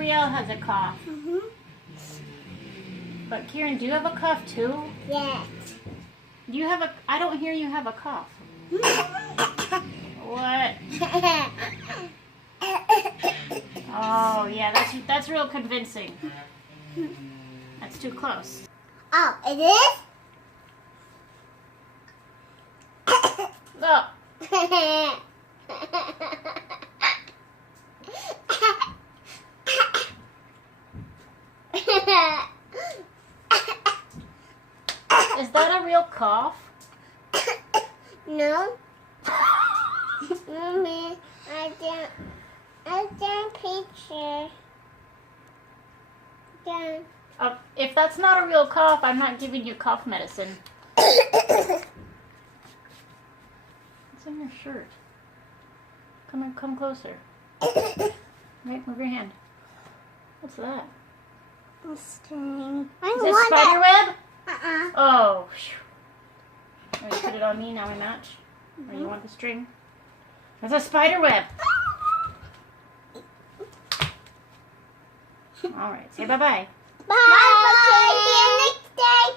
Gabrielle has a cough. But Kieran, do you have a cough too? Yes. Do you have a? I don't hear you have a cough. What? Oh yeah, that's real convincing. That's too close. Oh, it is? Oh. Is that a real cough? No. Mommy, I done picture. Done. If that's not a real cough, I'm not giving you cough medicine. What's in your shirt? Come closer. Right, move your hand. What's that? I'm string. Is that spider web? Uh-uh. Oh. Oh, you put it on me, now we match. Or you want the string? That's a spider web. All right, say bye-bye. Bye.